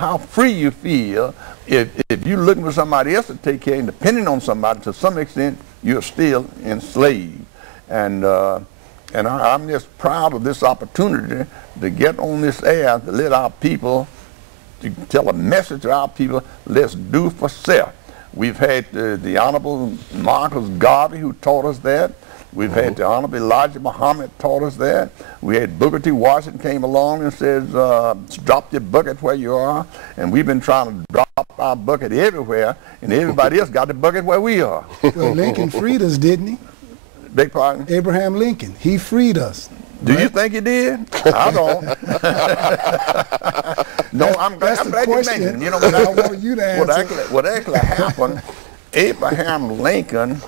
how free you feel if you're looking for somebody else to take care of, and depending on somebody. To some extent, you're still enslaved. And I'm just proud of this opportunity to get on this air to let our people, to tell a message to our people, let's do for self. We've had the Honorable Marcus Garvey, who taught us that. We've had the Honorable Elijah Muhammad taught us that. We had Booker T. Washington came along and says, drop your bucket where you are. And we've been trying to drop our bucket everywhere, and everybody else got the bucket where we are. Well, Lincoln freed us, didn't he? Beg pardon? Abraham Lincoln, he freed us. Do you think he did? I don't. No, I'm glad you mentioned. You know what I want you to answer. What actually happened, Abraham Lincoln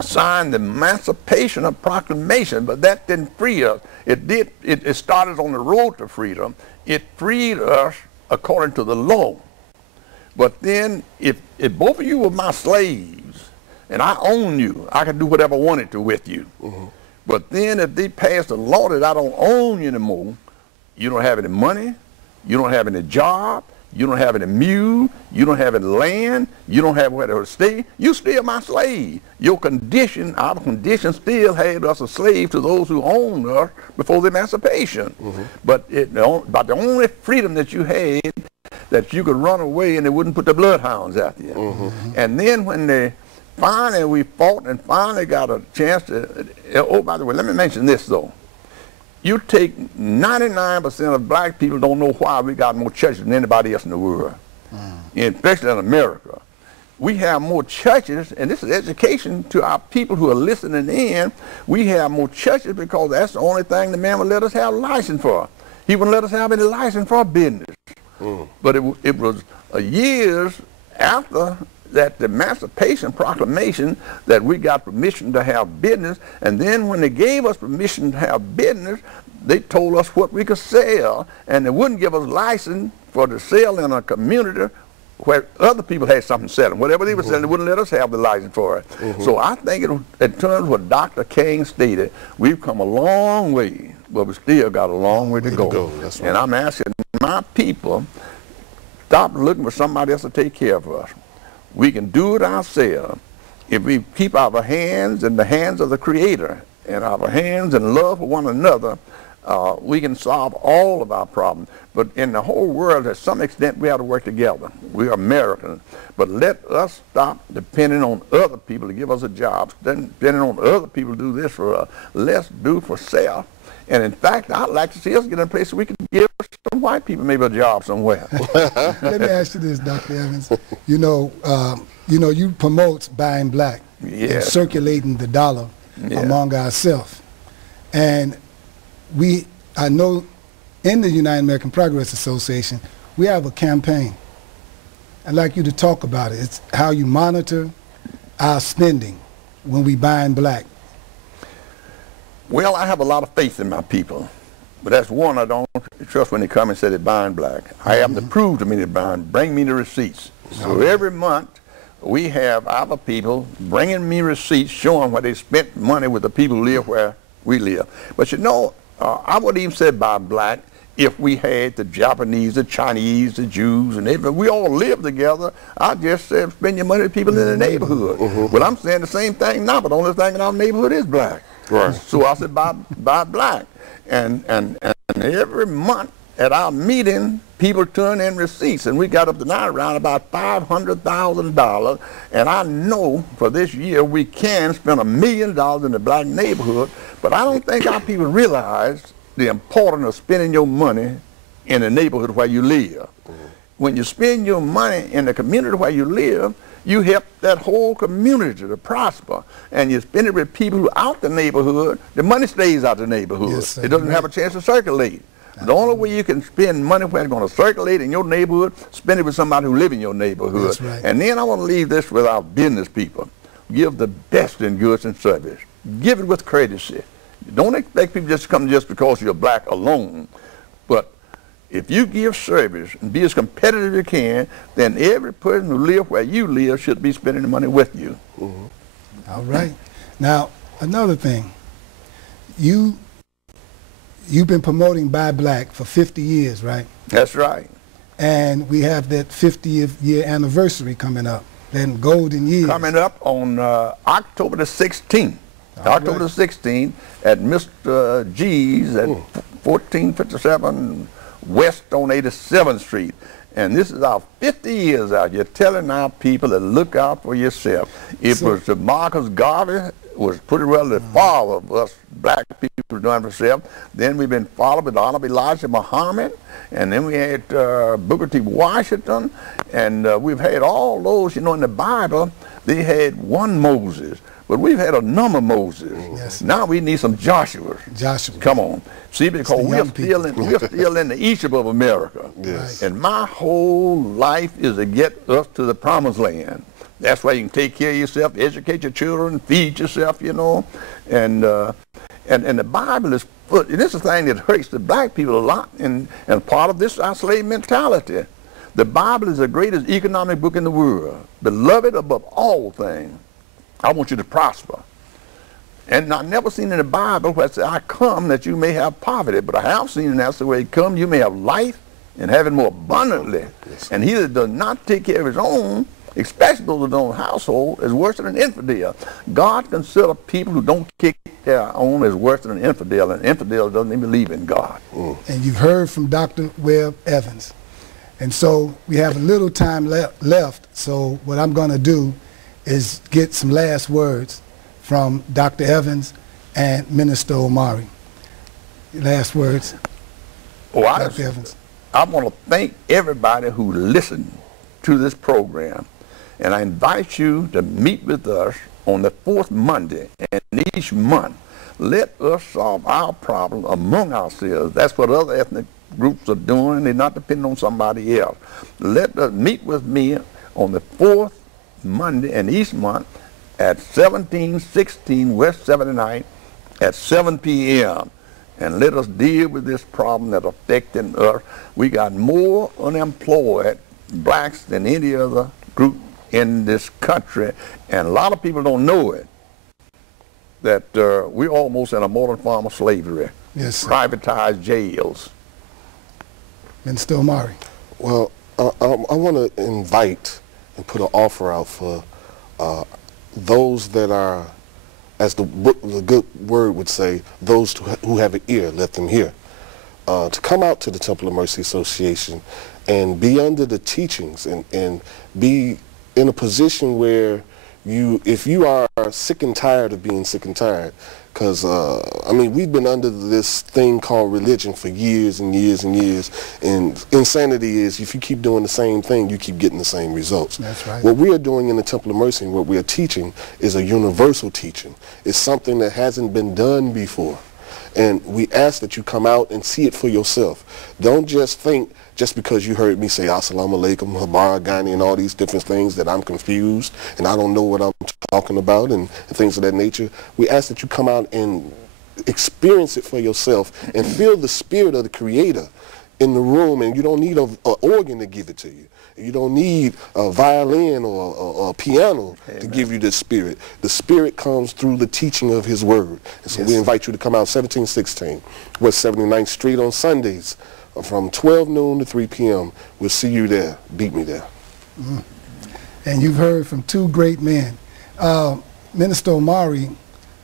signed the Emancipation Proclamation, but that didn't free us. It started on the road to freedom. It freed us according to the law. But then if both of you were my slaves and I own you, I could do whatever I wanted to with you. But then if they passed a law that I don't own you anymore, you don't have any money, you don't have any job, you don't have any mule, you don't have any land, you don't have where to stay, you still my slave. Your condition, our condition still had us a slave to those who owned us before the emancipation. But the only freedom that you had, that you could run away and they wouldn't put the bloodhounds after you. And then when finally we fought and finally got a chance to, oh, by the way, let me mention this though. You take 99% of black people don't know why we got more churches than anybody else in the world, especially in America. We have more churches, and this is education to our people who are listening in. We have more churches because that's the only thing the man would let us have a license for. He wouldn't let us have any license for business. But it was years after that the Emancipation Proclamation that we got permission to have business, and then when they gave us permission to have business, they told us what we could sell, and they wouldn't give us license for the sale in a community where other people had something selling. Whatever they were selling, they wouldn't let us have the license for it. So I think in terms of what Dr. King stated, we've come a long way, but we still got a long way to go. That's right. And I'm asking my people, stop looking for somebody else to take care of us. We can do it ourselves if we keep our hands in the hands of the Creator and our hands in love for one another. We can solve all of our problems. But in the whole world, to some extent, we have to work together. We are Americans. But let us stop depending on other people to give us a job, depending on other people to do this for us. Let's do for self. And in fact, I'd like to see us get in a place where we can give some white people maybe a job somewhere. Let me ask you this, Dr. Evans. You promote buying black and circulating the dollar among ourselves. And I know in the United American Progress Association, we have a campaign. I'd like you to talk about it. It's how you monitor our spending when we buying black. Well, I have a lot of faith in my people, but that's one I don't trust when they come and say they're buying black. I have them to prove to me they're buying, bring me the receipts. So every month we have our people bringing me receipts showing where they spent money with the people who live where we live. But you know, I wouldn't even say buy black if we had the Japanese, the Chinese, the Jews, and everything. We all live together. I just said spend your money with people in the neighborhood. Well, I'm saying the same thing now, but the only thing in our neighborhood is black. Right. So I said buy black. And every month at our meeting, people turn in receipts, and we got up to now around about $500,000. And I know for this year we can spend $1 million in the black neighborhood, but I don't think our people realize the importance of spending your money in the neighborhood where you live. When you spend your money in the community where you live, you help that whole community to prosper. And you spend it with people who are out the neighborhood, the money stays out the neighborhood. Yes, it doesn't have a chance to circulate. The only way you can spend money where it's going to circulate in your neighborhood, spend it with somebody who lives in your neighborhood. That's right. And then I want to leave this with our business people. Give the best in goods and service. Give it with courtesy. Don't expect people just to come just because you're black alone. But if you give service and be as competitive as you can, then every person who lives where you live should be spending the money with you. All right. Now, another thing. You've been promoting Buy Black for 50 years, right? That's right. and we have that 50th year anniversary coming up, then golden years. Coming up on October the 16th. October the 16th at Mr. G's at 1457 West on 87th Street. And this is our 50 years out here telling our people to look out for yourself. It was Marcus Garvey was pretty well the father of us black people doing for self. Then we've been followed with Honorable Elijah Muhammad, and then we had Booker T. Washington, and we've had all those, you know, in the Bible, they had one Moses. But we've had a number of Moses. Yes. Now we need some Joshuas. Joshua. Come on. See, because we're still in the Egypt of America. Yes. And my whole life is to get us to the promised land. That's why you can take care of yourself, educate your children, feed yourself, you know. And the Bible is, this is the thing that hurts the black people a lot. And part of this, our slave mentality. The Bible is the greatest economic book in the world. Beloved above all things. I want you to prosper. And I've never seen in the Bible where it says, I come that you may have poverty. But I have seen, and that's the way it comes, you may have life and have it more abundantly. Yes. And he that does not take care of his own, especially those of his own household, is worse than an infidel. God considers people who don't take care of their own as worse than an infidel, and an infidel doesn't even believe in God. And you've heard from Dr. Webb Evans. And so we have a little time left, so what I'm going to do is get some last words from Dr. Evans and Minister Omari. Last words, Dr. Evans. I want to thank everybody who listened to this program, and I invite you to meet with us on the 4th Monday and each month. Let us solve our problem among ourselves. That's what other ethnic groups are doing. They're not depending on somebody else. Let us meet with me on the 4th Monday and each month at 1716 West 79 at 7 p.m. and let us deal with this problem that's affecting us. We got more unemployed blacks than any other group in this country, and a lot of people don't know it, that we're almost in a modern form of slavery. Yes, sir. Privatized jails. Minister Omari. Well, I want to invite and put an offer out for those that are, as the good word would say, those who have an ear, let them hear, to come out to the Temple of Mercy Association and be under the teachings and be in a position where if you are sick and tired of being sick and tired, because, I mean, we've been under this thing called religion for years and years and years, and insanity is if you keep doing the same thing, you keep getting the same results. That's right. What we are doing in the Temple of Mercy and what we are teaching is a universal teaching. It's something that hasn't been done before. And we ask that you come out and see it for yourself. Don't just think, just because you heard me say Assalamu alaikum, Habar Ghani, and all these different things, that I'm confused and I don't know what I'm talking about and things of that nature. We ask that you come out and experience it for yourself and feel the spirit of the Creator in the room, and you don't need an organ to give it to you. You don't need a violin or a piano to give you this spirit. The spirit comes through the teaching of His Word. And so we invite you to come out 1716 West 79th Street on Sundays from 12 noon to 3 p.m. We'll see you there. Beat me there. And you've heard from two great men. Minister Omari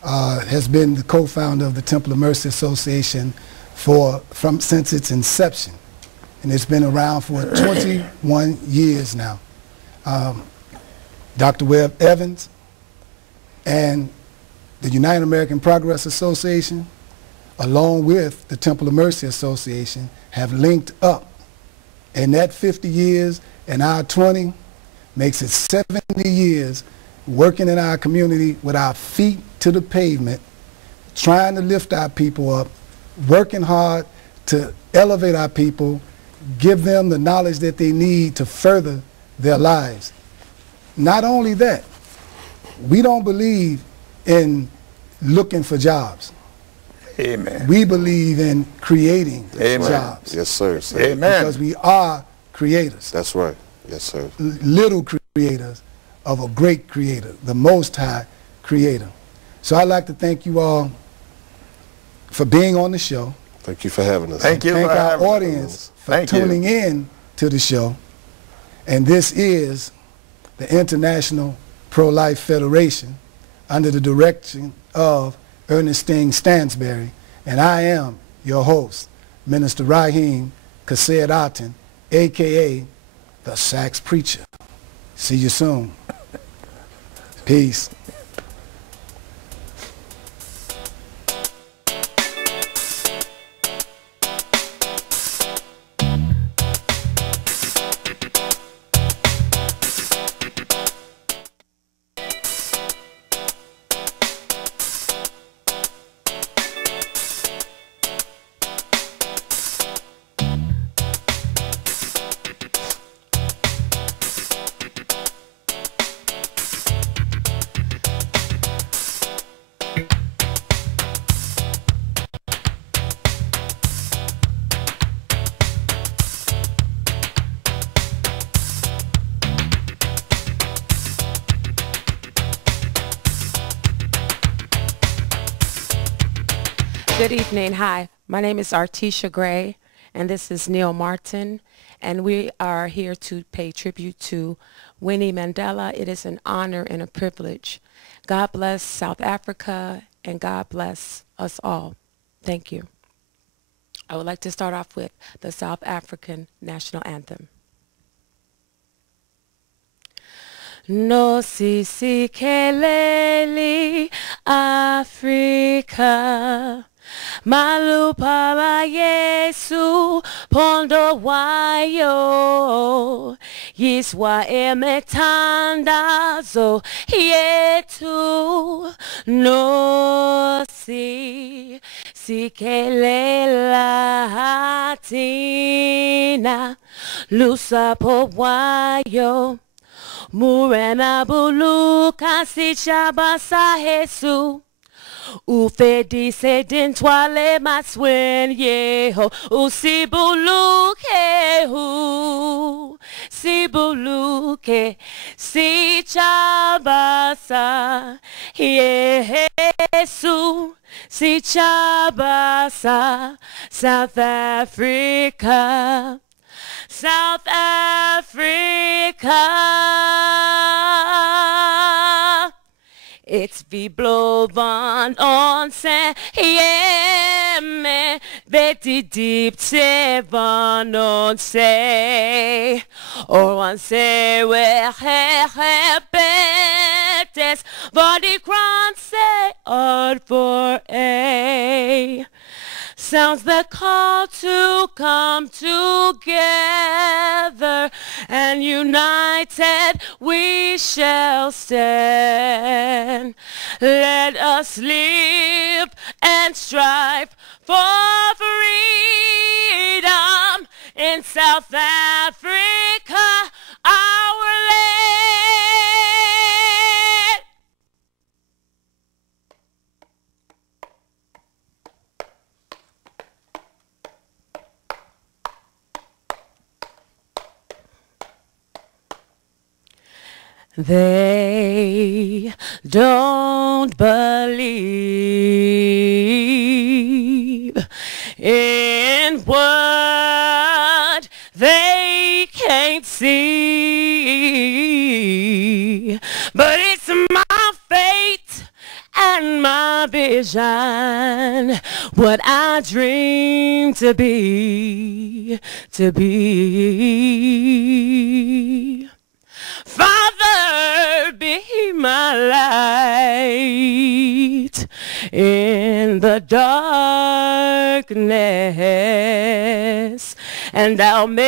has been the co-founder of the Temple of Mercy Association since its inception. And it's been around for 21 years now. Dr. Webb Evans and the United American Progress Association, along with the Temple of Mercy Association, have linked up. And that 50 years and our 20 makes it 70 years working in our community with our feet to the pavement, trying to lift our people up, working hard to elevate our people, give them the knowledge that they need to further their lives. Not only that, we don't believe in looking for jobs. Amen. We believe in creating jobs. Yes, sir. Amen. Because we are creators. That's right. Yes, sir. Little creators of a great creator, the Most High Creator. So I'd like to thank you all for being on the show. Thank you for having us. Thank you. Thank for our having audience us. for tuning in to the show. And this is the International Pro-Life Federation under the direction of Ernestine Stansberry. And I am your host, Minister Raheem Kased Aton, a.k.a. the Sax Preacher. See you soon. Peace. Good evening. Hi, my name is Artesha Gray, and this is Neil Martin, and we are here to pay tribute to Winnie Mandela. It is an honor and a privilege. God bless South Africa, and God bless us all. Thank you. I would like to start off with the South African National Anthem. No sisikeleli Afrika Malupara Yesu pondo wayo Yiswa emetandazo yetu No sikelela hatina Lusapo wayo Murena buluka si chabasa Jesu Ufe dice dintwale maswen yeho Usibuluke hu Sibuluke si chabasa Yesu Si chabasa South Africa South Africa It's viblo van onsen Yeme Veti deep te van onse Or onse we betes Vadi kran se ard for a Sounds the call to come together and united we shall stand. Let us live and strive for freedom in South Africa, our land. They don't believe in what they can't see, but it's my fate and my vision, what I dream to be. Father, be my light in the darkness, and I'll make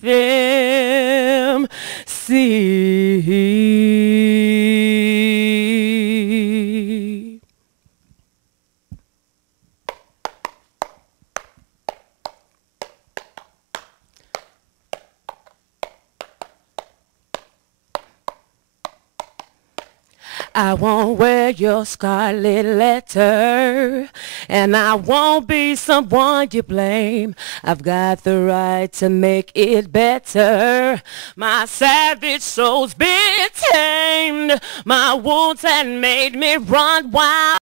them see. I won't wear your scarlet letter, and I won't be someone you blame. I've got the right to make it better. My savage soul's been tamed. My wounds had made me run wild.